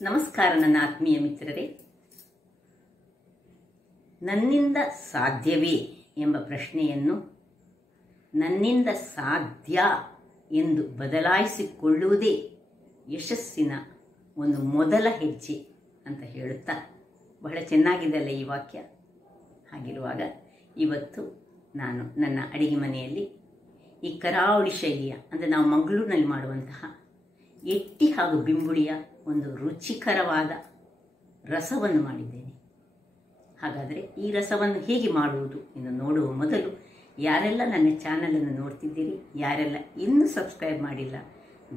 ನಮಸ್ಕಾರ ನನ್ನ ಆತ್ಮೀಯ ಮಿತ್ರರೇ. ನನ್ನಿಂದ ಸಾಧ್ಯವೇ ಎಂಬ ಪ್ರಶ್ನೆಯನ್ನು ನನ್ನಿಂದ ಸಾಧ್ಯ ಎಂದು ಬದಲಾಯಿಸಿಕೊಳ್ಳುವುದೇ ಯಶಸ್ಸಿನ ಒಂದು ಮೊದಲ ಹೆಜ್ಜೆ ಅಂತ ಹೇಳುತ್ತಾ, ಬಹಳ ಚೆನ್ನಾಗಿದೆಯಲ್ಲ ಈ ವಾಕ್ಯ. ಹಾಗಿರುವಾಗ ಇವತ್ತು ನಾನು ನನ್ನ ಅಡಿಗೆ ಮನೆಯಲ್ಲಿ ಈ ಕರಾವಳಿ ಶೈಲಿಯ ಅಂದರೆ ನಾವು ಮಂಗಳೂರಿನಲ್ಲಿ ಮಾಡುವಂತಹ ಎಟ್ಟಿ ಹಾಗೂ ಬಿಂಬುಳಿಯ ಒಂದು ರುಚಿಕರವಾದ ರಸವನ್ನು ಮಾಡಿದ್ದೇನೆ. ಹಾಗಾದರೆ ಈ ರಸವನ್ನು ಹೇಗೆ ಮಾಡುವುದು ಎಂದು ನೋಡುವ ಮೊದಲು ಯಾರೆಲ್ಲ ನನ್ನ ಚಾನಲನ್ನು ನೋಡ್ತಿದ್ದೀರಿ, ಯಾರೆಲ್ಲ ಇನ್ನೂ ಸಬ್ಸ್ಕ್ರೈಬ್ ಮಾಡಿಲ್ಲ,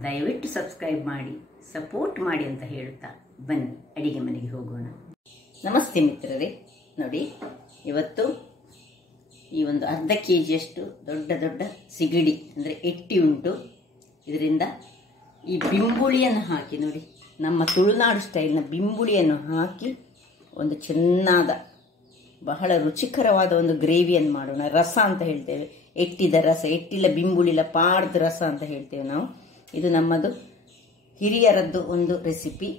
ದಯವಿಟ್ಟು ಸಬ್ಸ್ಕ್ರೈಬ್ ಮಾಡಿ ಸಪೋರ್ಟ್ ಮಾಡಿ ಅಂತ ಹೇಳುತ್ತಾ ಬನ್ನಿ ಅಡಿಗೆ ಮನೆಗೆ ಹೋಗೋಣ. ನಮಸ್ತೆ ಮಿತ್ರರೇ. ನೋಡಿ, ಇವತ್ತು ಈ ಒಂದು ಅರ್ಧ ಕೆಜಿಯಷ್ಟು ದೊಡ್ಡ ದೊಡ್ಡ ಸಿಗಡಿ ಅಂದರೆ ಎಟ್ಟಿ ಉಂಟು. ಇದರಿಂದ ಈ ಬಿಂಬುಳಿಯನ್ನು ಹಾಕಿ, ನೋಡಿ ನಮ್ಮ ತುಳುನಾಡು ಸ್ಟೈಲ್ನ ಬಿಂಬುಳಿಯನ್ನು ಹಾಕಿ ಒಂದು ಚೆನ್ನಾದ ಬಹಳ ರುಚಿಕರವಾದ ಒಂದು ಗ್ರೇವಿಯನ್ನು ಮಾಡೋಣ. ರಸ ಅಂತ ಹೇಳ್ತೇವೆ, ಎಟ್ಟಿದ ರಸ, ಎಟ್ಟಿಲ್ಲ ಬಿಂಬುಳಿಲ್ಲ ಪಾಡ್ದ ರಸ ಅಂತ ಹೇಳ್ತೇವೆ ನಾವು. ಇದು ನಮ್ಮದು ಹಿರಿಯರದ್ದು ಒಂದು ರೆಸಿಪಿ,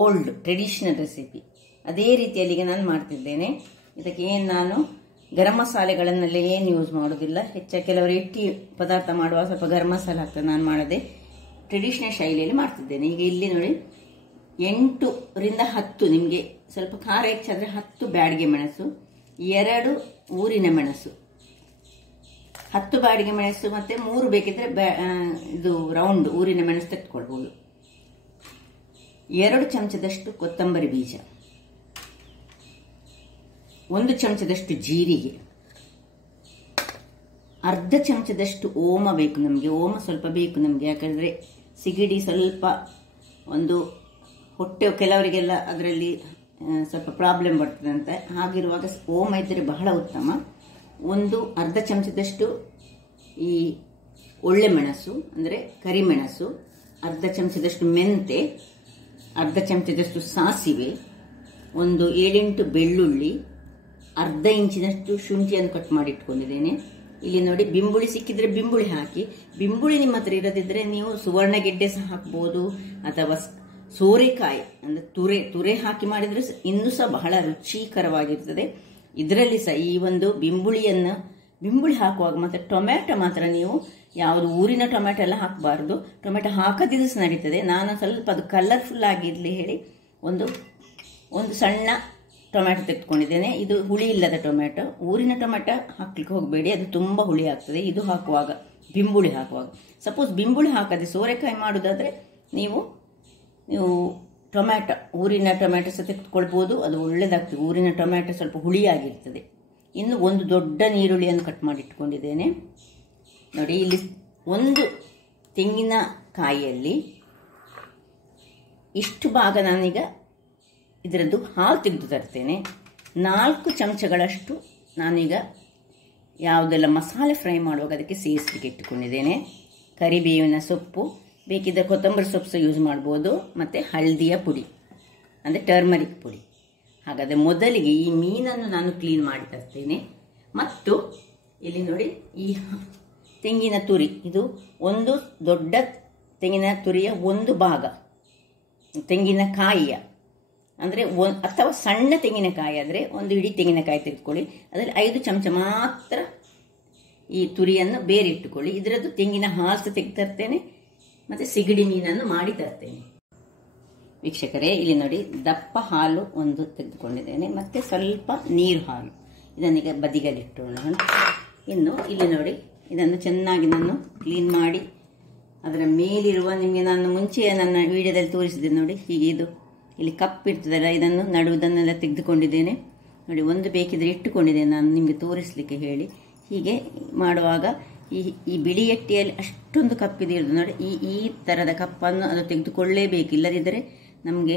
ಓಲ್ಡ್ ಟ್ರೆಡಿಷನಲ್ ರೆಸಿಪಿ. ಅದೇ ರೀತಿಯಲ್ಲಿ ಈಗ ನಾನು ಮಾಡ್ತಿದ್ದೇನೆ. ಇದಕ್ಕೆ ಏನು ನಾನು ಗರಂ ಮಸಾಲೆಗಳನ್ನೆಲ್ಲ ಏನು ಯೂಸ್ ಮಾಡೋದಿಲ್ಲ. ಹೆಚ್ಚಾಗಿ ಕೆಲವರು ಎಟ್ಟಿ ಪದಾರ್ಥ ಮಾಡುವಾಗ ಸ್ವಲ್ಪ ಗರಂ ಮಸಾಲೆ ಹಾಕ್ತಾರೆ, ನಾನು ಮಾಡದೆ ಟ್ರೆಡಿಷನಲ್ ಶೈಲಿಯಲ್ಲಿ ಮಾಡ್ತಿದ್ದೇನೆ. ಈಗ ಇಲ್ಲಿ ನೋಡಿ 8 ರಿಂದ 10, ನಿಮಗೆ ಸ್ವಲ್ಪ ಖಾರ ಹೆಚ್ಚಾದರೆ 10 ಬ್ಯಾಡಿಗೆ ಮೆಣಸು, 2 ಊರಿನ ಮೆಣಸು, 10 ಬ್ಯಾಡಿಗೆ ಮೆಣಸು ಮತ್ತೆ 3 ಬೇಕಿದ್ರೆ ಇದು ರೌಂಡ್ ಊರಿನ ಮೆಣಸು ತೆಗೆದುಕೊಳ್ಬಹುದು. 2 ಚಮಚದಷ್ಟು ಕೊತ್ತಂಬರಿ ಬೀಜ, 1 ಚಮಚದಷ್ಟು ಜೀರಿಗೆ, ಅರ್ಧ ಚಮಚದಷ್ಟು ಓಮ ಬೇಕು ನಮಗೆ. ಓಮ ಸ್ವಲ್ಪ ಬೇಕು ನಮಗೆ, ಯಾಕಂದರೆ ಸಿಗಡಿ ಸ್ವಲ್ಪ ಒಂದು ಹೊಟ್ಟೆ ಕೆಲವರಿಗೆಲ್ಲ ಅದರಲ್ಲಿ ಸ್ವಲ್ಪ ಪ್ರಾಬ್ಲಮ್ ಬರ್ತದಂತೆ. ಹಾಗಿರುವಾಗ ಓಮ ಇದ್ದರೆ ಬಹಳ ಉತ್ತಮ. ಅರ್ಧ ಚಮಚದಷ್ಟು ಈ ಒಳ್ಳೆ ಮೆಣಸು ಅಂದರೆ ಕರಿಮೆಣಸು, ಅರ್ಧ ಚಮಚದಷ್ಟು ಮೆಂತೆ, ಅರ್ಧ ಚಮಚದಷ್ಟು ಸಾಸಿವೆ, 7-8 ಬೆಳ್ಳುಳ್ಳಿ, ಅರ್ಧ ಇಂಚಿನಷ್ಟು ಶುಂಠಿಯನ್ನು ಕಟ್ ಮಾಡಿ ಇಟ್ಕೊಂಡಿದ್ದೇನೆ. ಇಲ್ಲಿ ನೋಡಿ, ಬಿಂಬುಳಿ ಸಿಕ್ಕಿದ್ರೆ ಬಿಂಬುಳಿ ಹಾಕಿ. ಬಿಂಬುಳಿ ನಿಮ್ಮ ಹತ್ರ ಇರದಿದ್ರೆ ನೀವು ಸುವರ್ಣಗೆಡ್ಡೆ ಸಹ ಹಾಕ್ಬೋದು, ಅಥವಾ ಸೋರೆಕಾಯಿ ಅಂದ್ರೆ ತುರೆ ಹಾಕಿ ಮಾಡಿದ್ರೆ ಇನ್ನೂ ಸಹ ಬಹಳ ರುಚಿಕರವಾಗಿರ್ತದೆ. ಇದರಲ್ಲಿ ಸಹ ಈ ಒಂದು ಬಿಂಬುಳಿ ಹಾಕುವಾಗ ಮತ್ತೆ ಟೊಮ್ಯಾಟೊ ಮಾತ್ರ ನೀವು ಯಾವುದು ಊರಿನ ಟೊಮ್ಯಾಟೊ ಎಲ್ಲ ಹಾಕಬಾರ್ದು. ಟೊಮ್ಯಾಟೊ ಹಾಕದಿದ್ದು ಸಹ ನಡೀತದೆ. ನಾನು ಸ್ವಲ್ಪ ಅದು ಕಲರ್ಫುಲ್ ಆಗಿರಲಿ ಹೇಳಿ ಒಂದು ಸಣ್ಣ ಟೊಮ್ಯಾಟೊ ತೆಗೆದುಕೊಂಡಿದ್ದೇನೆ. ಇದು ಹುಳಿ ಇಲ್ಲದ ಟೊಮ್ಯಾಟೊ. ಊರಿನ ಟೊಮ್ಯಾಟೊ ಹಾಕ್ಲಿಕ್ಕೆ ಹೋಗಬೇಡಿ, ಅದು ತುಂಬ ಹುಳಿ ಆಗ್ತದೆ. ಇದು ಹಾಕುವಾಗ, ಬಿಂಬುಳಿ ಹಾಕುವಾಗ, ಸಪೋಸ್ ಬಿಂಬುಳಿ ಹಾಕದೆ ಸೋರೆಕಾಯಿ ಮಾಡೋದಾದರೆ ನೀವು ಟೊಮ್ಯಾಟೊ, ಊರಿನ ಟೊಮ್ಯಾಟೊ ಸಹ ತೆಗೆದುಕೊಳ್ಬೋದು, ಅದು ಒಳ್ಳೆಯದಾಗ್ತದೆ. ಊರಿನ ಟೊಮ್ಯಾಟೊ ಸ್ವಲ್ಪ ಹುಳಿಯಾಗಿರ್ತದೆ. ಇನ್ನು 1 ದೊಡ್ಡ ನೀರುಳ್ಳಿಯನ್ನು ಕಟ್ ಮಾಡಿ ಇಟ್ಕೊಂಡಿದ್ದೇನೆ. ನೋಡಿ, ಇಲ್ಲಿ 1 ತೆಂಗಿನಕಾಯಿಯಲ್ಲಿ ಇಷ್ಟು ಭಾಗ ನಾನೀಗ ಇದರದ್ದು ಹಾಲು ತೆಗೆದು ತರ್ತೇನೆ. 4 ಚಮಚಗಳಷ್ಟು ನಾನೀಗ ಯಾವುದೆಲ್ಲ ಮಸಾಲೆ ಫ್ರೈ ಮಾಡುವಾಗ ಅದಕ್ಕೆ ಸೇರಿಸಲಿಕ್ಕೆ ಇಟ್ಟುಕೊಂಡಿದ್ದೇನೆ. ಕರಿಬೇವಿನ ಸೊಪ್ಪು, ಬೇಕಿದ್ದರೆ ಕೊತ್ತಂಬರಿ ಸೊಪ್ಪು ಸಹ ಯೂಸ್ ಮಾಡ್ಬೋದು, ಮತ್ತು ಹಳದಿಯ ಪುಡಿ ಅಂದರೆ ಟರ್ಮರಿಕ್ ಪುಡಿ. ಹಾಗಾದರೆ ಮೊದಲಿಗೆ ಈ ಮೀನನ್ನು ನಾನು ಕ್ಲೀನ್ ಮಾಡಿ ತರ್ತೇನೆ. ಮತ್ತು ಇಲ್ಲಿ ನೋಡಿ, ಈ ತೆಂಗಿನ ತುರಿ, ಇದು 1 ದೊಡ್ಡ ತೆಂಗಿನ ತುರಿಯ 1 ಭಾಗ, ತೆಂಗಿನಕಾಯಿಯ ಅಂದರೆ ಅಥವಾ ಸಣ್ಣ ತೆಂಗಿನಕಾಯಿ ಆದರೆ 1 ಇಡೀ ತೆಂಗಿನಕಾಯಿ ತೆಗೆದುಕೊಳ್ಳಿ. ಅದರಲ್ಲಿ 5 ಚಮಚ ಮಾತ್ರ ಈ ತುರಿಯನ್ನು ಬೇರೆ ಇಟ್ಟುಕೊಳ್ಳಿ. ಇದರದ್ದು ತೆಂಗಿನ ಹಾಲು ಸಹ ತೆಗೆದು ತರ್ತೇನೆ, ಮತ್ತು ಸಿಗಡಿ ಮೀನನ್ನು ಮಾಡಿ ತರ್ತೇನೆ. ವೀಕ್ಷಕರೇ, ಇಲ್ಲಿ ನೋಡಿ, ದಪ್ಪ ಹಾಲು 1 ತೆಗೆದುಕೊಂಡಿದ್ದೇನೆ, ಮತ್ತು ಸ್ವಲ್ಪ ನೀರು ಹಾಲು. ಇದನ್ನೀಗ ಬದಿಗಲ್ಲಿಟ್ಟೋಣ. ಇನ್ನು ಇಲ್ಲಿ ನೋಡಿ, ಇದನ್ನು ಚೆನ್ನಾಗಿ ನಾನು ಕ್ಲೀನ್ ಮಾಡಿ ಅದರ ಮೇಲಿರುವ, ನಿಮಗೆ ನಾನು ಮುಂಚೆ ನನ್ನ ವಿಡಿಯೋದಲ್ಲಿ ತೋರಿಸಿದೆ ನೋಡಿ, ಹೀಗೆ ಇದು ಇಲ್ಲಿ ಕಪ್ ಇರ್ತದಲ್ಲ, ಇದನ್ನು ನಡುವುದನ್ನೆಲ್ಲ ತೆಗೆದುಕೊಂಡಿದ್ದೇನೆ. ನೋಡಿ, 1 ಬೇಕಿದ್ರೆ ಇಟ್ಟುಕೊಂಡಿದ್ದೇನೆ ನಾನು ನಿಮಗೆ ತೋರಿಸಲಿಕ್ಕೆ ಹೇಳಿ. ಹೀಗೆ ಮಾಡುವಾಗ ಈ ಬಿಳಿ ಎಟ್ಟಿಯಲ್ಲಿ ಅಷ್ಟೊಂದು ಕಪ್ಪಿದೆ ಇರೋದು ನೋಡಿ. ಈ ಥರದ ಕಪ್ಪನ್ನು ಅದು ತೆಗೆದುಕೊಳ್ಳೇಬೇಕು, ಇಲ್ಲದಿದ್ದರೆ ನಮಗೆ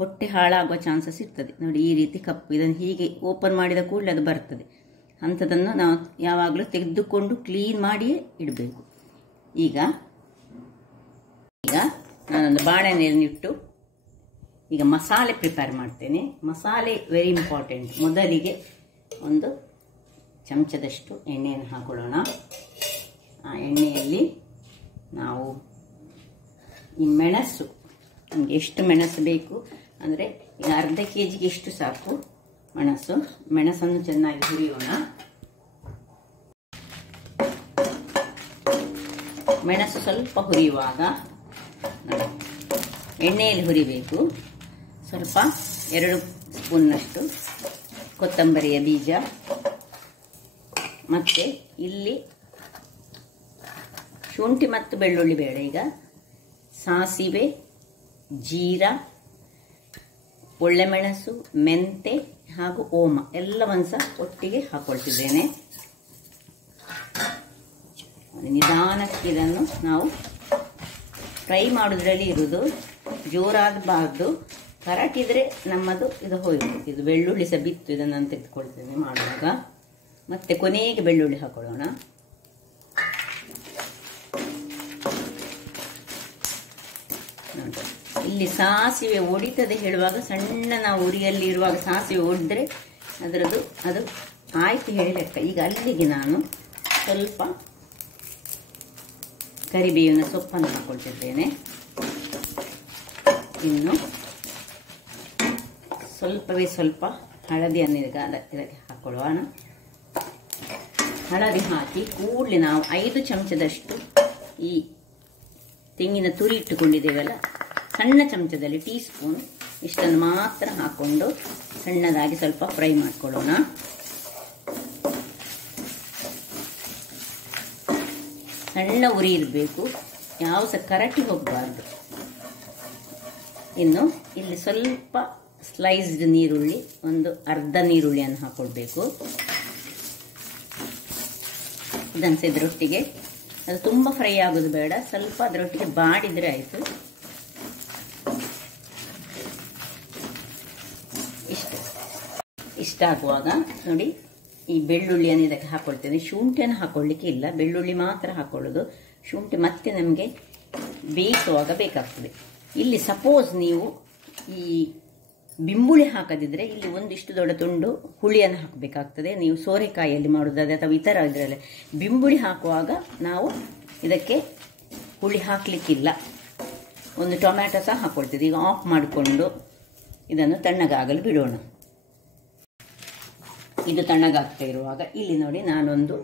ಹೊಟ್ಟೆ ಹಾಳಾಗುವ ಚಾನ್ಸಸ್ ಇರ್ತದೆ. ನೋಡಿ, ಈ ರೀತಿ ಕಪ್ಪು, ಇದನ್ನು ಹೀಗೆ ಓಪನ್ ಮಾಡಿದ ಕೂಡಲೇ ಅದು ಬರ್ತದೆ. ಅಂಥದ್ದನ್ನು ನಾವು ಯಾವಾಗಲೂ ತೆಗೆದುಕೊಂಡು ಕ್ಲೀನ್ ಮಾಡಿಯೇ ಇಡಬೇಕು. ಈಗ ನಾನೊಂದು ಬಾಣಲೆಯನ್ನಿಟ್ಟು ಈಗ ಮಸಾಲೆ ಪ್ರಿಪೇರ್ ಮಾಡ್ತೇನೆ. ಮಸಾಲೆ ವೆರಿ ಇಂಪಾರ್ಟೆಂಟ್. ಮೊದಲಿಗೆ 1 ಚಮಚದಷ್ಟು ಎಣ್ಣೆಯನ್ನು ಹಾಕೊಳ್ಳೋಣ. ಆ ಎಣ್ಣೆಯಲ್ಲಿ ನಾವು ಈ ಮೆಣಸು ನಿಮಗೆ ಎಷ್ಟು ಮೆಣಸು ಬೇಕು ಅಂದರೆ ಈಗ ಅರ್ಧ ಕೆಜಿಗೆ ಎಷ್ಟು ಸಾಕು ಮೆಣಸನ್ನು ಚೆನ್ನಾಗಿ ಹುರಿಯೋಣ. ಮೆಣಸು ಸ್ವಲ್ಪ ಹುರಿಯುವಾಗ ಎಣ್ಣೆಯಲ್ಲಿ ಹುರಿಬೇಕು. ಸ್ವಲ್ಪ 2 ಸ್ಪೂನ್ನಷ್ಟು ಕೊತ್ತಂಬರಿಯ ಬೀಜ, ಮತ್ತು ಇಲ್ಲಿ ಶುಂಠಿ ಮತ್ತು ಬೆಳ್ಳುಳ್ಳಿ ಬೇಡ, ಈಗ ಸಾಸಿವೆ, ಜೀರಾ, ಒಳ್ಳೆಮೆಣಸು, ಮೆಂತೆ ಹಾಗೂ ಓಮ ಎಲ್ಲವನ್ನು ಸಹ ಒಟ್ಟಿಗೆ ಹಾಕೊಳ್ತಿದ್ದೇನೆ. ನಿಧಾನಕ್ಕೆ ಇದನ್ನು ನಾವು ಫ್ರೈ ಮಾಡೋದ್ರಲ್ಲಿ ಇರುವುದು, ಜೋರಾಗಬಾರ್ದು. ಕರಟಿದ್ರೆ ನಮ್ಮದು ಇದು ಹೋಯ್ತು. ಇದು ಬೆಳ್ಳುಳ್ಳಿ ಸಹ ಬಿತ್ತು, ಇದನ್ನು ನಾನು ತೆಗೆದುಕೊಳ್ತೇನೆ ಮಾಡುವಾಗ. ಮತ್ತೆ ಕೊನೆಗೆ ಬೆಳ್ಳುಳ್ಳಿ ಹಾಕೊಳ್ಳೋಣ. ಇಲ್ಲಿ ಸಾಸಿವೆ ಒಡಿತದೆ ಹೇಳುವಾಗ, ಸಣ್ಣ ನಾವು ಉರಿಯಲ್ಲಿ ಇರುವಾಗ ಸಾಸಿವೆ ಒಡೆದ್ರೆ ಅದು ಆಯ್ತು ಹೇಳಿ ಲೆಕ್ಕ. ಈಗ ಅಲ್ಲಿಗೆ ನಾನು ಸ್ವಲ್ಪ ಕರಿಬೇವಿನ ಸೊಪ್ಪನ್ನು ಹಾಕೊಳ್ತಿದ್ದೇನೆ. ಇನ್ನು ಸ್ವಲ್ಪವೇ ಸ್ವಲ್ಪ ಹಳದಿಯನ್ನು ಇದಕ್ಕೆ ಹಾಕೊಳ್ಳೋಣ. ಹಳದಿ ಹಾಕಿ ಕೂಡಲೇ ನಾವು 5 ಚಮಚದಷ್ಟು ಈ ತೆಂಗಿನ ತುರಿ ಇಟ್ಟುಕೊಂಡಿದ್ದೇವಲ್ಲ, ಸಣ್ಣ ಚಮಚದಲ್ಲಿ ಟೀ ಸ್ಪೂನ್ ಇಷ್ಟನ್ನು ಮಾತ್ರ ಹಾಕೊಂಡು ಸಣ್ಣದಾಗಿ ಸ್ವಲ್ಪ ಫ್ರೈ ಮಾಡ್ಕೊಳ್ಳೋಣ. ಸಣ್ಣ ಉರಿ ಇರಬೇಕು, ಯಾವ ಸಹ ಕರಟಿ ಹೋಗಬಾರ್ದು. ಇನ್ನು ಇಲ್ಲಿ ಸ್ವಲ್ಪ ಸ್ಲೈಸ್ಡ್ ನೀರುಳ್ಳಿ, ಒಂದು ಅರ್ಧ ನೀರುಳ್ಳಿಯನ್ನು ಹಾಕೊಳ್ಬೇಕು. ಇದನ್ನು ಇದರೊಟ್ಟಿಗೆ, ಅದು ತುಂಬ ಫ್ರೈ ಆಗೋದು ಬೇಡ, ಸ್ವಲ್ಪ ಅದರೊಟ್ಟಿಗೆ ಬಾಡಿದ್ರೆ ಆಯಿತು. ಇಷ್ಟಾಗುವಾಗ ನೋಡಿ, ಈ ಬೆಳ್ಳುಳ್ಳಿಯನ್ನು ಇದಕ್ಕೆ ಹಾಕೊಳ್ತೇನೆ. ಶುಂಠಿಯನ್ನು ಹಾಕೊಳ್ಳಿಕ್ಕೆ ಇಲ್ಲ, ಬೆಳ್ಳುಳ್ಳಿ ಮಾತ್ರ ಹಾಕೊಳ್ಳೋದು. ಶುಂಠಿ ಮತ್ತೆ ನಮಗೆ ಬೇಯಿಸುವಾಗ ಬೇಕಾಗ್ತದೆ. ಇಲ್ಲಿ ಸಪೋಸ್ ನೀವು ಈ ಬಿಂಬುಳಿ ಹಾಕದಿದ್ರೆ ಇಲ್ಲಿ ಒಂದಿಷ್ಟು ದೊಡ್ಡ ತುಂಡು ಹುಳಿಯನ್ನು ಹಾಕಬೇಕಾಗ್ತದೆ. ನೀವು ಸೋರೆಕಾಯಿಯಲ್ಲಿ ಮಾಡೋದಾದ್ರೆ ಅಥವಾ ಇತರ ಇದರಲ್ಲಿ ಬಿಂಬುಳಿ ಹಾಕುವಾಗ ನಾವು ಇದಕ್ಕೆ ಹುಳಿ ಹಾಕಲಿಕ್ಕಿಲ್ಲ. ಒಂದು ಟೊಮ್ಯಾಟೊ ಸಹ ಹಾಕೊಳ್ತಿದ್ದೆ. ಈಗ ಆಫ್ ಮಾಡಿಕೊಂಡು ಇದನ್ನು ತಣ್ಣಗಾಗಲು ಬಿಡೋಣ. ಇದು ತಣ್ಣಗಾಗ್ತಾ ಇರುವಾಗ ಇಲ್ಲಿ ನೋಡಿ, ನಾನೊಂದು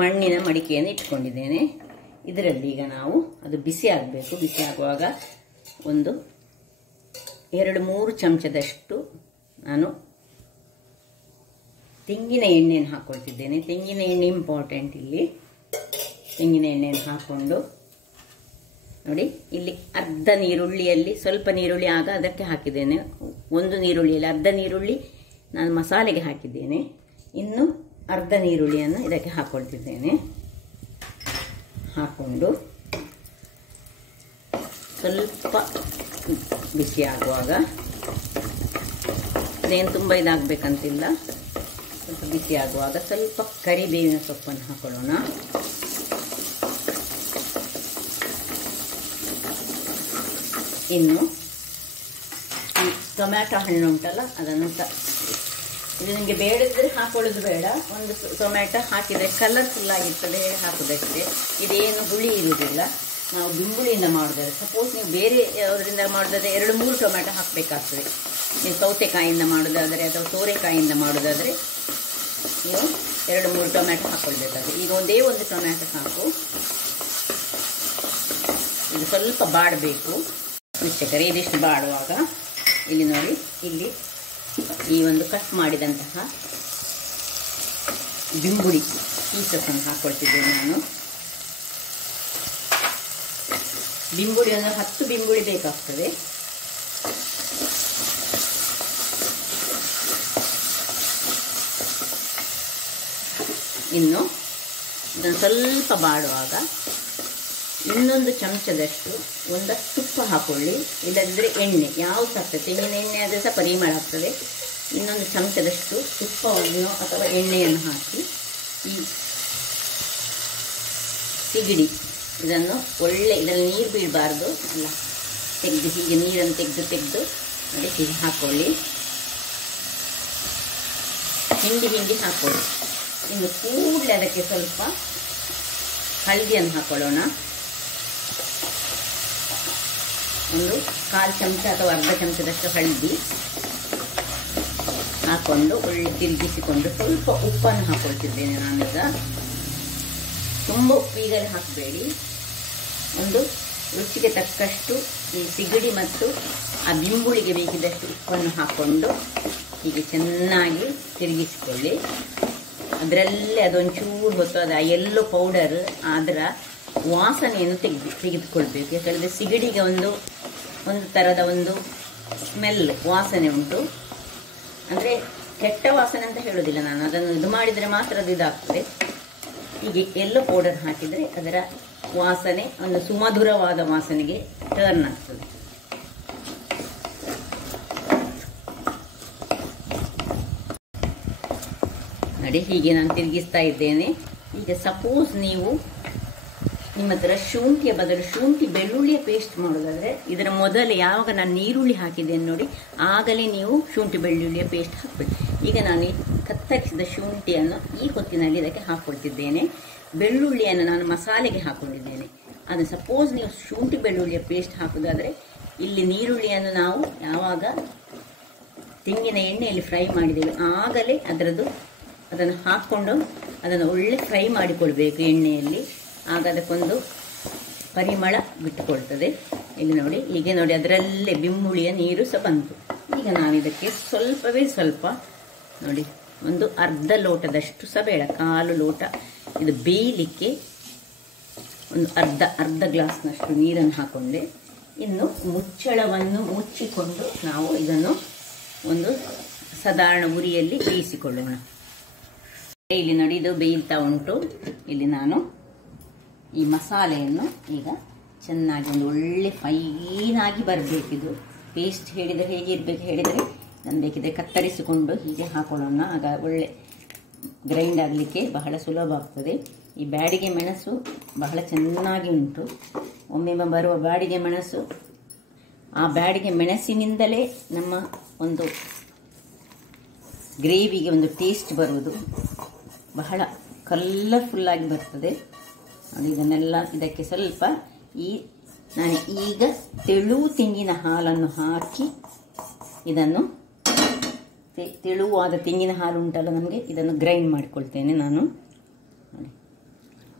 ಮಣ್ಣಿನ ಮಡಿಕೆಯನ್ನು ಇಟ್ಕೊಂಡಿದ್ದೇನೆ. ಇದರಲ್ಲಿ ಈಗ ನಾವು ಅದು ಬಿಸಿ ಆಗಬೇಕು. ಬಿಸಿ ಆಗುವಾಗ ಒಂದು 2-3 ಚಮಚದಷ್ಟು ನಾನು ತೆಂಗಿನ ಎಣ್ಣೆಯನ್ನು ಹಾಕೊಳ್ತಿದ್ದೇನೆ. ತೆಂಗಿನ ಎಣ್ಣೆ ಇಂಪಾರ್ಟೆಂಟ್ ಇಲ್ಲಿ. ತೆಂಗಿನ ಎಣ್ಣೆಯನ್ನು ಹಾಕೊಂಡು ನೋಡಿ, ಇಲ್ಲಿ ಅರ್ಧ ನೀರುಳ್ಳಿಯಲ್ಲಿ ಸ್ವಲ್ಪ ನೀರುಳ್ಳಿ ಆಗ ಅದಕ್ಕೆ ಹಾಕಿದ್ದೇನೆ. ಒಂದು ನೀರುಳ್ಳಿಯಲ್ಲಿ ಅರ್ಧ ನೀರುಳ್ಳಿ ನಾನು ಮಸಾಲೆಗೆ ಹಾಕಿದ್ದೇನೆ. ಇನ್ನು ಅರ್ಧ ನೀರುಳ್ಳಿಯನ್ನು ಇದಕ್ಕೆ ಹಾಕೊಳ್ತಿದ್ದೇನೆ. ಹಾಕೊಂಡು ಸ್ವಲ್ಪ ಬಿಸಿ ಆಗುವಾಗ, ಅದೇನು ತುಂಬ ಇದಾಗಬೇಕಂತಿಲ್ಲ, ಸ್ವಲ್ಪ ಬಿಸಿ ಆಗುವಾಗ ಸ್ವಲ್ಪ ಕರಿಬೇವಿನ ಸೊಪ್ಪನ್ನು ಹಾಕೊಳ್ಳೋಣ. ಇನ್ನು ಈ ಟೊಮ್ಯಾಟೊ ಹಣ್ಣು ಉಂಟಲ್ಲ, ಅದನ್ನು ಇದು ನಿಮಗೆ ಬೇಡದಿದ್ರೆ ಹಾಕೊಳ್ಳೋದು ಬೇಡ. ಒಂದು ಟೊಮ್ಯಾಟೊ ಹಾಕಿದರೆ ಕಲರ್ಫುಲ್ ಆಗಿರ್ತದೆ ಹೇಳಿ ಹಾಕೋದಕ್ಕೆ. ಇದೇನು ಹುಳಿ ಇರುವುದಿಲ್ಲ. ನಾವು ಬಿಂಬುಳಿಯಿಂದ ಮಾಡೋದಾದ್ರೆ, ಸಪೋಸ್ ನೀವು ಬೇರೆ ಯಾವುದರಿಂದ ಮಾಡೋದಾದ್ರೆ 2-3 ಟೊಮ್ಯಾಟೊ ಹಾಕಬೇಕಾಗ್ತದೆ. ನೀವು ಸೌತೆಕಾಯಿಯಿಂದ ಮಾಡೋದಾದರೆ ಅಥವಾ ಸೋರೆಕಾಯಿಯಿಂದ ಮಾಡೋದಾದರೆ ನೀವು 2-3 ಟೊಮ್ಯಾಟೊ ಹಾಕ್ಕೊಳ್ಬೇಕಾದ್ರೆ. ಈಗ ಒಂದೇ ಒಂದು ಟೊಮ್ಯಾಟೊ ಸಾಕು. ಇದು ಸ್ವಲ್ಪ ಬಾಡಬೇಕು ವೀಕ್ಷಕರೇ. ಇದಿಷ್ಟು ಬಾಡುವಾಗ ಇಲ್ಲಿ ನೋಡಿ, ಇಲ್ಲಿ ಈ ಒಂದು ಕಟ್ ಮಾಡಿದಂತಹ ಬಿಂಬುಳಿ ಪೀಸನ್ನು ಹಾಕೊಳ್ತಿದ್ದೇನೆ ನಾನು. ಬಿಂಬುಳಿ ಒಂದು 10 ಬಿಂಬುಳಿ ಬೇಕಾಗ್ತದೆ. ಇನ್ನು ಇದನ್ನು ಸ್ವಲ್ಪ ಬಾಡುವಾಗ ಇನ್ನೊಂದು ಚಮಚದಷ್ಟು ಒಂದಷ್ಟು ತುಪ್ಪ ಹಾಕೊಳ್ಳಿ. ಇಲ್ಲದಿದ್ದರೆ ಎಣ್ಣೆ ಯಾವ ಸಾಕ್ತದೆ, ತೆಂಗಿನ ಎಣ್ಣೆ ಆದರೆ ಸಹ ಪರಿಮಳ ಆಗ್ತದೆ. ಇನ್ನೊಂದು ಚಮಚದಷ್ಟು ತುಪ್ಪವನ್ನು ಅಥವಾ ಎಣ್ಣೆಯನ್ನು ಹಾಕಿ ಈ ಸಿಗಡಿ ಇದನ್ನು ಇದರಲ್ಲಿ ನೀರು ಬೀಳಬಾರ್ದು, ಅಲ್ಲ ತೆಗೆದು ಹೀಗೆ ನೀರನ್ನು ತೆಗೆದು ನೋಡಿ ಹೀಗೆ ಹಾಕ್ಕೊಳ್ಳಿ. ಹಿಂಡಿ ಹಾಕ್ಕೊಳ್ಳಿ. ಇನ್ನು ಕೂಡಲೇ ಅದಕ್ಕೆ ಸ್ವಲ್ಪ ಹಳದಿಯನ್ನು ಹಾಕೊಳ್ಳೋಣ. ಒಂದು 1/4 ಚಮಚ ಅಥವಾ ಅರ್ಧ ಚಮಚದಷ್ಟು ಹಳದಿ ಹಾಕೊಂಡು ಒಳ್ಳೆ ತಿರುಗಿಸಿಕೊಂಡು ಸ್ವಲ್ಪ ಉಪ್ಪನ್ನು ಹಾಕೊಳ್ತಿದ್ದೇನೆ ನಾನೀಗ. ತುಂಬ ಉಪ್ಪು ಈಗಲೇ ಹಾಕಬೇಡಿ. ಒಂದು ರುಚಿಗೆ ತಕ್ಕಷ್ಟು ಈ ಸಿಗಡಿ ಮತ್ತು ಆ ಬಿಂಬುಳಿಗೆ ಬೇಕಿದಷ್ಟು ಉಪ್ಪನ್ನು ಹಾಕ್ಕೊಂಡು ಹೀಗೆ ಚೆನ್ನಾಗಿ ತಿರುಗಿಸಿಕೊಳ್ಳಿ. ಅದರಲ್ಲೇ ಅದೊಂಚೂರು ಹೊತ್ತು ಅದು ಆ ಯೆಲ್ಲೋ ಪೌಡರ್ ಅದರ ವಾಸನೆಯನ್ನು ತೆಗೆದುಕೊಳ್ಬೇಕು. ಯಾಕಂದರೆ ಸಿಗಡಿಗೆ ಒಂದು ಥರದ ಒಂದು ಸ್ಮೆಲ್ ವಾಸನೆ ಉಂಟು. ಅಂದರೆ ಕೆಟ್ಟ ವಾಸನೆ ಅಂತ ಹೇಳೋದಿಲ್ಲ ನಾನು, ಅದನ್ನು ಇದು ಮಾಡಿದರೆ ಮಾತ್ರ ಅದು ಇದಾಗ್ತದೆ. ಹೀಗೆ ಯೆಲ್ಲೋ ಪೌಡರ್ ಹಾಕಿದರೆ ಅದರ ವಾಸನೆ ಒಂದು ಸುಮಧುರವಾದ ವಾಸನೆಗೆ ಟರ್ನ್ ಆಗ್ತದೆ. ನೋಡಿ ಹೀಗೆ ನಾನು ತಿರುಗಿಸ್ತಾ ಇದ್ದೇನೆ. ಈಗ ಸಪೋಸ್ ನೀವು ನಿಮ್ಮ ಹತ್ರ ಶುಂಠಿಯ ಬದಲು ಶುಂಠಿ ಬೆಳ್ಳುಳ್ಳಿಯ ಪೇಸ್ಟ್ ಮಾಡೋದಾದರೆ ಇದರ ಮೊದಲು ಯಾವಾಗ ನಾನು ನೀರುಳ್ಳಿ ಹಾಕಿದ್ದೇನೆ ನೋಡಿ ಆಗಲೇ ನೀವು ಶುಂಠಿ ಬೆಳ್ಳುಳ್ಳಿಯ ಪೇಸ್ಟ್ ಹಾಕಬೇಕು. ಈಗ ನಾನು ಕತ್ತರಿಸಿದ ಶುಂಠಿಯನ್ನು ಈ ಹೊತ್ತಿನಲ್ಲಿ ಇದಕ್ಕೆ ಹಾಕ್ಕೊಳ್ತಿದ್ದೇನೆ. ಬೆಳ್ಳುಳ್ಳಿಯನ್ನು ನಾನು ಮಸಾಲೆಗೆ ಹಾಕ್ಕೊಂಡಿದ್ದೇನೆ. ಅದು ಸಪೋಸ್ ನೀವು ಶುಂಠಿ ಬೆಳ್ಳುಳ್ಳಿಯ ಪೇಸ್ಟ್ ಹಾಕೋದಾದರೆ ಇಲ್ಲಿ ನೀರುಳ್ಳಿಯನ್ನು ನಾವು ಯಾವಾಗ ತೆಂಗಿನ ಎಣ್ಣೆಯಲ್ಲಿ ಫ್ರೈ ಮಾಡಿದ್ದೇವೆ ಆಗಲೇ ಅದನ್ನು ಹಾಕ್ಕೊಂಡು ಅದನ್ನು ಒಳ್ಳೆ ಫ್ರೈ ಮಾಡಿಕೊಳ್ಬೇಕು ಎಣ್ಣೆಯಲ್ಲಿ. ಆಗ ಅದಕ್ಕೊಂದು ಪರಿಮಳ ಬಿಟ್ಟುಕೊಳ್ತದೆ. ಇಲ್ಲಿ ನೋಡಿ ಹೀಗೆ ನೋಡಿ ಅದರಲ್ಲೇ ಬಿಂಬುಳಿಯ ನೀರು ಸಹ ಬಂತು. ಈಗ ನಾನು ಇದಕ್ಕೆ ಸ್ವಲ್ಪವೇ ಸ್ವಲ್ಪ ನೋಡಿ ಒಂದು ಅರ್ಧ ಲೋಟದಷ್ಟು ಸಹ ಬೇಡ, 1/4 ಲೋಟ ಇದು ಬೇಯಲಿಕ್ಕೆ ಒಂದು ಅರ್ಧ ಗ್ಲಾಸ್ನಷ್ಟು ನೀರನ್ನು ಹಾಕೊಂಡೆ. ಇನ್ನು ಮುಚ್ಚಳವನ್ನು ಮುಚ್ಚಿಕೊಂಡು ನಾವು ಇದನ್ನು ಒಂದು ಸಾಧಾರಣ ಉರಿಯಲ್ಲಿ ಬೇಯಿಸಿಕೊಳ್ಳೋಣ. ಇಲ್ಲಿ ನೋಡಿ ಇದು ಬೇಯ್ತಾ ಉಂಟು. ಇಲ್ಲಿ ನಾನು ಈ ಮಸಾಲೆಯನ್ನು ಈಗ ಚೆನ್ನಾಗಿ ಒಂದು ಒಳ್ಳೆ ಫೈನಾಗಿ ಬರಬೇಕಿದು ಪೇಸ್ಟ್. ಹೇಳಿದರೆ ಹೇಗೆ ಇರಬೇಕು ಹೇಳಿದರೆ ನಾನು ಬೇಕಿದ್ರೆ ಕತ್ತರಿಸಿಕೊಂಡು ಹೀಗೆ ಹಾಕೊಳ್ಳೋಣ. ಆಗ ಒಳ್ಳೆ ಗ್ರೈಂಡ್ ಆಗಲಿಕ್ಕೆ ಬಹಳ ಸುಲಭ ಆಗ್ತದೆ. ಈ ಬ್ಯಾಡಿಗೆ ಮೆಣಸು ಬಹಳ ಚೆನ್ನಾಗಿ ಉಂಟು. ಒಮ್ಮೆ ಬರುವ ಬ್ಯಾಡಿಗೆ ಮೆಣಸು, ಆ ಬ್ಯಾಡಿಗೆ ಮೆಣಸಿನಿಂದಲೇ ನಮ್ಮ ಒಂದು ಗ್ರೇವಿಗೆ ಒಂದು ಟೇಸ್ಟ್ ಬರುವುದು. ಬಹಳ ಕಲರ್ಫುಲ್ಲಾಗಿ ಬರ್ತದೆ. ಇದನ್ನೆಲ್ಲ ಇದಕ್ಕೆ ಸ್ವಲ್ಪ ನಾನು ಈಗ ತೆಳು ತೆಂಗಿನ ಹಾಲನ್ನು ಹಾಕಿ ಇದನ್ನು ತೆಳುವಾದ ತೆಂಗಿನ ಹಾಲು ಉಂಟಲ್ಲ ನಮಗೆ, ಇದನ್ನು ಗ್ರೈಂಡ್ ಮಾಡಿಕೊಳ್ತೇನೆ ನಾನು. ನೋಡಿ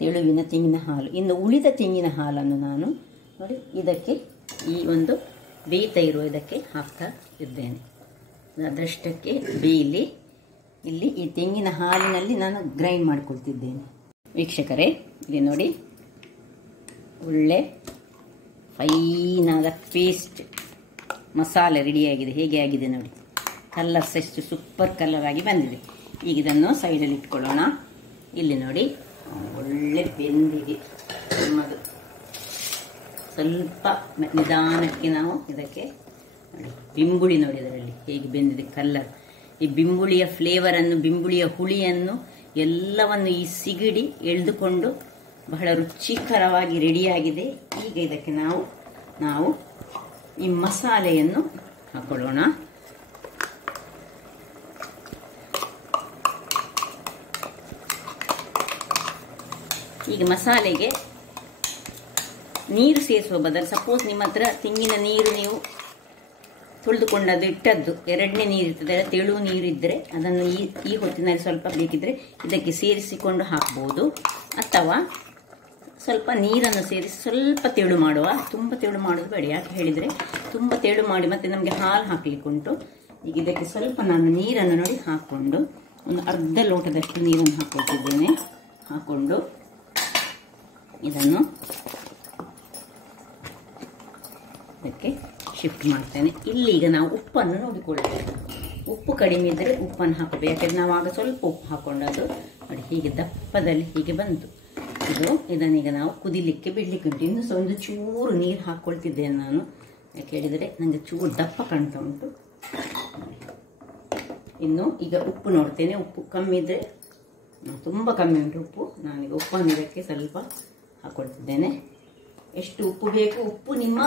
ತೆಳುವಿನ ತೆಂಗಿನ ಹಾಲು. ಇನ್ನು ಉಳಿದ ತೆಂಗಿನ ಹಾಲನ್ನು ನಾನು ನೋಡಿ ಇದಕ್ಕೆ ಈ ಒಂದು ಬೇಯ್ತಾ ಇರುವ ಇದಕ್ಕೆ ಹಾಕ್ತಾ ಇದ್ದೇನೆ. ಅದರಷ್ಟಕ್ಕೆ ಬೇಯಲಿ. ಇಲ್ಲಿ ಈ ತೆಂಗಿನ ಹಾಲಿನಲ್ಲಿ ನಾನು ಗ್ರೈಂಡ್ ಮಾಡಿಕೊಳ್ತಿದ್ದೇನೆ. ವೀಕ್ಷಕರೇ ಇಲ್ಲಿ ನೋಡಿ ಒಳ್ಳೆ ಫೈನಾದ ಪೇಸ್ಟ್ ಮಸಾಲೆ ರೆಡಿಯಾಗಿದೆ. ಹೇಗೆ ಆಗಿದೆ ನೋಡಿ, ಕಲರ್ಸ್ ಎಷ್ಟು ಸೂಪರ್ ಕಲರ್ ಆಗಿ ಬಂದಿದೆ. ಈಗ ಇದನ್ನು ಸೈಡಲ್ಲಿ ಇಟ್ಕೊಳ್ಳೋಣ. ಇಲ್ಲಿ ನೋಡಿ ಒಳ್ಳೆ ಬೆಂದಿದೆ ನಮ್ಮದು. ಸ್ವಲ್ಪ ನಿಧಾನಕ್ಕೆ ನಾವು ಇದಕ್ಕೆ ನೋಡಿ ಬಿಂಬುಳಿ ನೋಡಿ ಅದರಲ್ಲಿ ಹೇಗೆ ಬೆಂದಿದೆ ಕಲರ್. ಈ ಬಿಂಬುಳಿಯ ಫ್ಲೇವರನ್ನು, ಬಿಂಬುಳಿಯ ಹುಳಿಯನ್ನು ಎಲ್ಲವನ್ನು ಈ ಸಿಗಡಿ ಎಳೆದುಕೊಂಡು ಬಹಳ ರುಚಿಕರವಾಗಿ ರೆಡಿಯಾಗಿದೆ. ಈಗ ಇದಕ್ಕೆ ನಾವು ಈ ಮಸಾಲೆಯನ್ನು ಹಾಕೊಳ್ಳೋಣ. ಈಗ ಮಸಾಲೆಗೆ ನೀರು ಸೇರಿಸುವ ಬದಲು ಸಪೋಸ್ ನಿಮ್ಮ ಹತ್ರ ತೆಂಗಿನ ನೀರು ನೀವು ತೊಳೆದುಕೊಂಡದ್ದು ಇಟ್ಟದ್ದು 2ನೇ ನೀರು ಇರ್ತದೆ, ತೆಳು ನೀರಿದ್ದರೆ ಅದನ್ನು ಈ ಹೊತ್ತಿನಲ್ಲಿ ಸ್ವಲ್ಪ ಬೇಕಿದ್ರೆ ಇದಕ್ಕೆ ಸೇರಿಸಿಕೊಂಡು ಹಾಕ್ಬೋದು. ಅಥವಾ ಸ್ವಲ್ಪ ನೀರನ್ನು ಸೇರಿಸಿ ಸ್ವಲ್ಪ ತೆಳು ಮಾಡುವ. ತುಂಬ ತೆಳು ಮಾಡೋದು ಬೇಡ. ಯಾಕೆ ಹೇಳಿದರೆ ತುಂಬ ತೆಳು ಮಾಡಿ ಮತ್ತೆ ನಮಗೆ ಹಾಲು ಹಾಕಲಿಕ್ಕೆ ಉಂಟು. ಈಗ ಇದಕ್ಕೆ ಸ್ವಲ್ಪ ನಾನು ನೀರನ್ನು ನೋಡಿ ಹಾಕ್ಕೊಂಡು ಒಂದು ಅರ್ಧ ಲೋಟದಷ್ಟು ನೀರನ್ನು ಹಾಕ್ಕೊಳ್ತಿದ್ದೇನೆ. ಹಾಕ್ಕೊಂಡು ಇದನ್ನು ಇದಕ್ಕೆ ಶಿಫ್ಟ್ ಮಾಡ್ತೇನೆ. ಇಲ್ಲಿಗ ನಾವು ಉಪ್ಪನ್ನು ನೋಡಿಕೊಳ್ಳಬೇಕು. ಉಪ್ಪು ಕಡಿಮೆ ಇದ್ದರೆ ಉಪ್ಪನ್ನು ಹಾಕಬೇಕು. ಯಾಕಂದರೆ ನಾವು ಆಗ ಸ್ವಲ್ಪ ಉಪ್ಪು ಹಾಕ್ಕೊಂಡದ್ದು ನೋಡಿ ಹೀಗೆ ದಪ್ಪದಲ್ಲಿ ಹೀಗೆ ಬಂತು. ಇದನ್ನೀಗ ನಾವು ಕುದಿಲಿಕ್ಕೆ ಬಿಡಲಿಕ್ಕೆ ಉಂಟು. ಇನ್ನೂ ಸಹ ಒಂದು ಚೂರು ನೀರು ಹಾಕ್ಕೊಳ್ತಿದ್ದೇನೆ ನಾನು. ಯಾಕೆ ಹೇಳಿದರೆ ನನಗೆ ಚೂರು ದಪ್ಪ ಕಾಣ್ತಾ ಉಂಟು. ಇನ್ನು ಈಗ ಉಪ್ಪು ನೋಡ್ತೇನೆ. ಉಪ್ಪು ಕಮ್ಮಿ ಇದ್ದರೆ, ತುಂಬ ಕಮ್ಮಿ ಉಂಟು ಉಪ್ಪು, ನಾನೀಗ ಉಪ್ಪನ್ನು ಇದಕ್ಕೆ ಸ್ವಲ್ಪ ಹಾಕ್ಕೊಳ್ತಿದ್ದೇನೆ. ಎಷ್ಟು ಉಪ್ಪು ಬೇಕು, ಉಪ್ಪು ನಿಮ್ಮ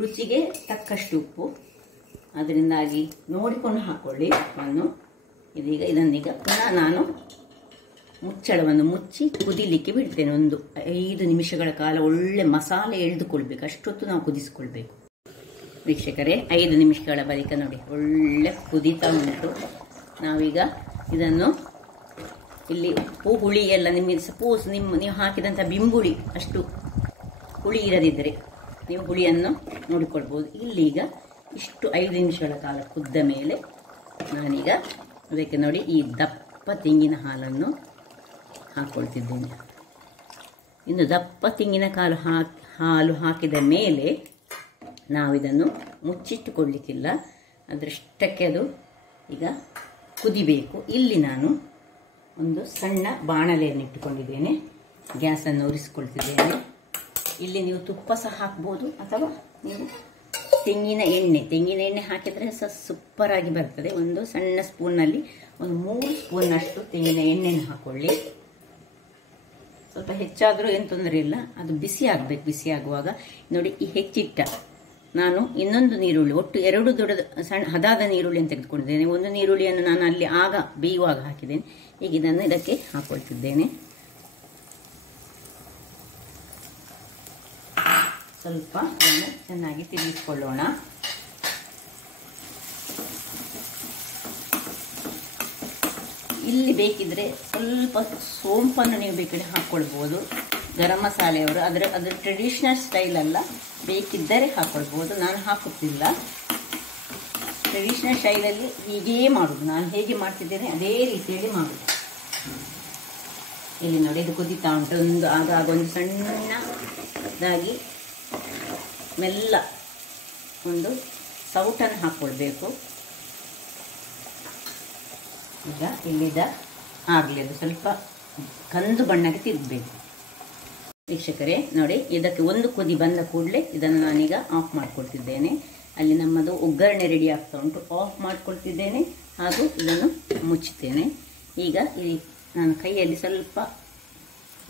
ರುಚಿಗೆ ತಕ್ಕಷ್ಟು ಉಪ್ಪು, ಅದರಿಂದಾಗಿ ನೋಡಿಕೊಂಡು ಹಾಕ್ಕೊಳ್ಳಿ ಉಪ್ಪನ್ನು. ಇದನ್ನೀಗ ಪುನಃ ನಾನು ಮುಚ್ಚಳವನ್ನು ಮುಚ್ಚಿ ಕುದಿಲಿಕ್ಕೆ ಬಿಡ್ತೇನೆ. ಒಂದು 5 ನಿಮಿಷಗಳ ಕಾಲ ಒಳ್ಳೆ ಮಸಾಲೆ ಎಳೆದುಕೊಳ್ಬೇಕು. ಅಷ್ಟೊತ್ತು ನಾವು ಕುದಿಸಿಕೊಳ್ಬೇಕು. ವೀಕ್ಷಕರೇ 5 ನಿಮಿಷಗಳ ಬಳಿಕ ನೋಡಿ ಒಳ್ಳೆ ಕುದೀತಾ ಉಂಟು. ನಾವೀಗ ಇದನ್ನು ಇಲ್ಲಿ ಉಪ್ಪು ಹುಳಿ ಎಲ್ಲ ನಿಮಗೆ ಸಪೋಸ್ ನೀವು ಹಾಕಿದಂಥ ಬಿಂಬುಳಿ ಅಷ್ಟು ಹುಳಿ ಇರದಿದ್ದರೆ ನೀವು ಹುಳಿಯನ್ನು ನೋಡಿಕೊಳ್ಬೋದು. ಇಲ್ಲೀಗ ಇಷ್ಟು 5 ನಿಮಿಷಗಳ ಕಾಲ ಕುದ್ದ ಮೇಲೆ ನಾನೀಗ ಅದಕ್ಕೆ ನೋಡಿ ಈ ದಪ್ಪ ತೆಂಗಿನ ಹಾಲನ್ನು ಹಾಕ್ಕೊಳ್ತಿದ್ದೇನೆ. ಇನ್ನು ದಪ್ಪ ತೆಂಗಿನ ಹಾಲು ಹಾಕಿದ ಮೇಲೆ ನಾವಿದನ್ನು ಮುಚ್ಚಿಟ್ಟುಕೊಳ್ಳಿಕ್ಕಿಲ್ಲ, ಅದರಷ್ಟಕ್ಕೆ ಅದು ಈಗ ಕುದಿಬೇಕು. ಇಲ್ಲಿ ನಾನು ಒಂದು ಸಣ್ಣ ಬಾಣಲೆಯನ್ನು ಇಟ್ಟುಕೊಂಡಿದ್ದೇನೆ, ಗ್ಯಾಸನ್ನು ಉರಿಸಿಕೊಳ್ತಿದ್ದೇನೆ. ಇಲ್ಲಿ ನೀವು ತುಪ್ಪ ಸಹ ಹಾಕ್ಬೋದು ಅಥವಾ ನೀವು ತೆಂಗಿನ ಎಣ್ಣೆ ಹಾಕಿದರೆ ಸಹ ಸೂಪರಾಗಿ ಬರ್ತದೆ. ಒಂದು ಸಣ್ಣ ಸ್ಪೂನ್ನಲ್ಲಿ ಒಂದು 3 ಸ್ಪೂನ್ನಷ್ಟು ತೆಂಗಿನ ಎಣ್ಣೆಯನ್ನು ಹಾಕ್ಕೊಳ್ಳಿ. ಸ್ವಲ್ಪ ಹೆಚ್ಚಾದರೂ ಏನು ತೊಂದರೆ ಇಲ್ಲ, ಅದು ಬಿಸಿ ಆಗಬೇಕು. ಬಿಸಿ ಆಗುವಾಗ ನೋಡಿ ಈ ಹೆಚ್ಚಿಟ್ಟ ನಾನು ಇನ್ನೊಂದು ನೀರುಳ್ಳಿ, ಒಟ್ಟು 2 ದೊಡ್ಡ ಸಣ್ಣ ಹದಾದ ನೀರುಳ್ಳಿಯನ್ನು ತೆಗೆದುಕೊಂಡಿದ್ದೇನೆ. ಒಂದು ನೀರುಳ್ಳಿಯನ್ನು ನಾನು ಅಲ್ಲಿ ಆಗ ಬೇಯುವಾಗ ಹಾಕಿದ್ದೇನೆ. ಈಗ ಇದನ್ನು ಇದಕ್ಕೆ ಹಾಕೊಳ್ತಿದ್ದೇನೆ. ಸ್ವಲ್ಪ ಅದನ್ನು ಚೆನ್ನಾಗಿ ತಿರುಗಿಸಿಕೊಳ್ಳೋಣ. ಇಲ್ಲಿ ಬೇಕಿದ್ರೆ ಸ್ವಲ್ಪ ಸೋಂಪನ್ನು ನೀವು ಬೇಕಾದ್ರೆ ಹಾಕ್ಕೊಳ್ಬೋದು. ಗರಂ ಮಸಾಲೆಯವರು ಅದರ ಟ್ರೆಡಿಷನಲ್ ಸ್ಟೈಲ್ ಅಲ್ಲ, ಬೇಕಿದ್ದರೆ ಹಾಕ್ಕೊಳ್ಬೋದು. ನಾನು ಹಾಕುತ್ತಿಲ್ಲ. ಟ್ರೆಡಿಷನಲ್ ಸ್ಟೈಲಲ್ಲಿ ಹೀಗೇ ಮಾಡೋದು, ನಾನು ಹೇಗೆ ಮಾಡ್ತಿದ್ದೇನೆ ಅದೇ ರೀತಿಯಲ್ಲಿ ಮಾಡೋದು. ಇಲ್ಲಿ ನೋಡಿ ಇದು ಕುದೀತಾ ಉಂಟು. ಆಗಾಗ ಒಂದು ಸಣ್ಣದಾಗಿ ಮೆಲ್ಲ ಒಂದು ಸೌಟನ್ನು ಹಾಕ್ಕೊಳ್ಬೇಕು. ಈಗ ಇಲ್ಲಿದ ಆಗಲಿ ಅದು ಸ್ವಲ್ಪ ಕಂದು ಬಣ್ಣಕ್ಕೆ ತಿರುಗಬೇಕು. ವೀಕ್ಷಕರೇ ನೋಡಿ, ಇದಕ್ಕೆ ಒಂದು ಕುದಿ ಬಂದ ಕೂಡಲೇ ಇದನ್ನು ನಾನೀಗ ಆಫ್ ಮಾಡ್ಕೊಳ್ತಿದ್ದೇನೆ. ಅಲ್ಲಿ ನಮ್ಮದು ಒಗ್ಗರಣೆ ರೆಡಿ ಆಗ್ತಾ ಉಂಟು. ಆಫ್ ಮಾಡ್ಕೊಳ್ತಿದ್ದೇನೆ ಹಾಗೂ ಇದನ್ನು ಮುಚ್ಚುತ್ತೇನೆ. ಈಗ ನಾನು ಕೈಯಲ್ಲಿ ಸ್ವಲ್ಪ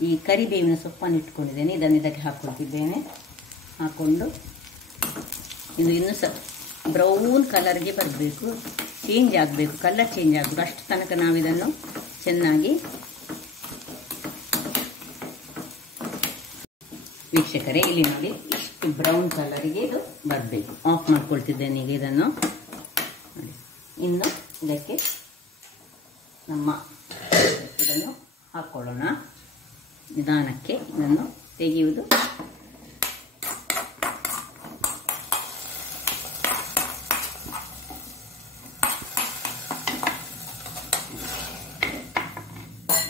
ಈ ಕರಿಬೇವಿನ ಸೊಪ್ಪನ್ನು ಇಟ್ಕೊಂಡಿದ್ದೇನೆ, ಇದನ್ನು ಇದಕ್ಕೆ ಹಾಕ್ಕೊಳ್ತಿದ್ದೇನೆ. ಹಾಕ್ಕೊಂಡು ಇನ್ನೂ ಬ್ರೌನ್ ಕಲರ್ಗೆ ಬರಬೇಕು, ಚೇಂಜ್ ಆಗಬೇಕು, ಕಲರ್ ಚೇಂಜ್ ಆಗಬೇಕು. ಅಷ್ಟು ತನಕ ನಾವಿದನ್ನು ಚೆನ್ನಾಗಿ ವೀಕ್ಷಕರೇ ಇಲ್ಲಿ ನೋಡಿ ಇಷ್ಟು ಬ್ರೌನ್ ಕಲರಿಗೆ ಇದು ಬರಬೇಕು. ಆಫ್ ಮಾಡ್ಕೊಳ್ತಿದ್ದೇನೆ ಈಗ ಇದನ್ನು ನೋಡಿ. ಇನ್ನು ಇದಕ್ಕೆ ಇದನ್ನು ಹಾಕ್ಕೊಳ್ಳೋಣ. ನಿಧಾನಕ್ಕೆ ಇದನ್ನು ತೆಗೆಯುವುದು.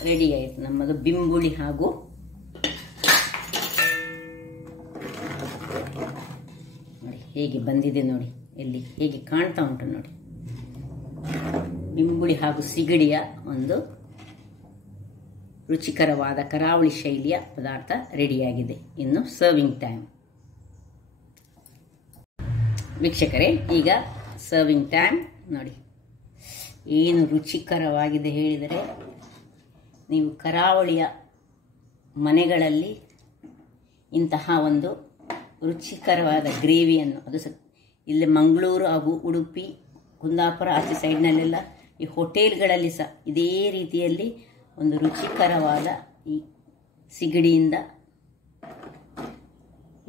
ರೆಡಿ ಆಯಿತು ನಮ್ಮದು ಬಿಂಬುಳಿ ಹಾಗೂ ನೋಡಿ ಹೇಗೆ ಬಂದಿದೆ ನೋಡಿ, ಎಲ್ಲಿ ಹೇಗೆ ಕಾಣ್ತಾ ಉಂಟು ನೋಡಿ. ಬಿಂಬುಳಿ ಹಾಗೂ ಸಿಗಡಿಯ ಒಂದು ರುಚಿಕರವಾದ ಕರಾವಳಿ ಶೈಲಿಯ ಪದಾರ್ಥ ರೆಡಿಯಾಗಿದೆ. ಇನ್ನು ಸರ್ವಿಂಗ್ ಟೈಮ್. ವೀಕ್ಷಕರೇ ಈಗ ಸರ್ವಿಂಗ್ ಟೈಮ್ ನೋಡಿ. ಏನು ರುಚಿಕರವಾಗಿದೆ ಹೇಳಿದರೆ, ನೀವು ಕರಾವಳಿಯ ಮನೆಗಳಲ್ಲಿ ಇಂತಹ ಒಂದು ರುಚಿಕರವಾದ ಗ್ರೇವಿಯನ್ನು, ಅದು ಇಲ್ಲಿ ಮಂಗಳೂರು ಹಾಗೂ ಉಡುಪಿ ಕುಂದಾಪುರ ಆಚೆ ಸೈಡ್ನಲ್ಲೆಲ್ಲ ಈ ಹೋಟೆಲ್ಗಳಲ್ಲಿ ಸಹ ಇದೇ ರೀತಿಯಲ್ಲಿ ಒಂದು ರುಚಿಕರವಾದ ಈ ಸಿಗಡಿಯಿಂದ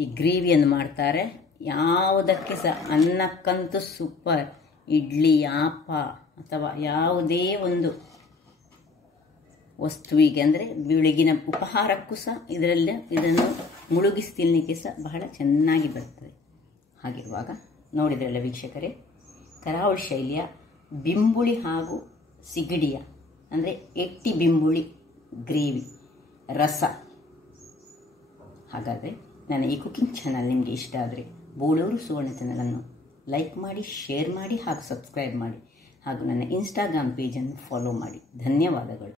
ಈ ಗ್ರೇವಿಯನ್ನು ಮಾಡ್ತಾರೆ. ಯಾವುದಕ್ಕೆ ಸಹ ಅನ್ನಕ್ಕಂತೂ ಸೂಪರ್. ಇಡ್ಲಿ, ಆಪ ಅಥವಾ ಯಾವುದೇ ಒಂದು ವಸ್ತುವಿಗೆ ಅಂದರೆ ಬೆಳಗಿನ ಉಪಹಾರಕ್ಕೂ ಸಹ ಇದನ್ನು ಮುಳುಗಿಸಿ ತಿನ್ನಲಿಕ್ಕೆ ಸಹ ಬಹಳ ಚೆನ್ನಾಗಿ ಬರ್ತದೆ. ಹಾಗಿರುವಾಗ ನೋಡಿದ್ರಲ್ಲ ವೀಕ್ಷಕರೇ, ಕರಾವಳಿ ಶೈಲಿಯ ಬಿಂಬುಳಿ ಹಾಗೂ ಸಿಗಡಿಯ ಅಂದರೆ ಎಟ್ಟಿ ಬಿಂಬುಳಿ ಗ್ರೇವಿ ರಸ. ಹಾಗಾದರೆ ನನ್ನ ಈ ಕುಕಿಂಗ್ ಚಾನಲ್ ನಿಮಗೆ ಇಷ್ಟ ಆದರೆ ಬೋಳೂರು ಸುವರ್ಣ ಚಾನಲನ್ನು ಲೈಕ್ ಮಾಡಿ, ಶೇರ್ ಮಾಡಿ ಹಾಗೂ ಸಬ್ಸ್ಕ್ರೈಬ್ ಮಾಡಿ ಹಾಗೂ ನನ್ನ ಇನ್ಸ್ಟಾಗ್ರಾಮ್ ಪೇಜನ್ನು ಫಾಲೋ ಮಾಡಿ. ಧನ್ಯವಾದಗಳು.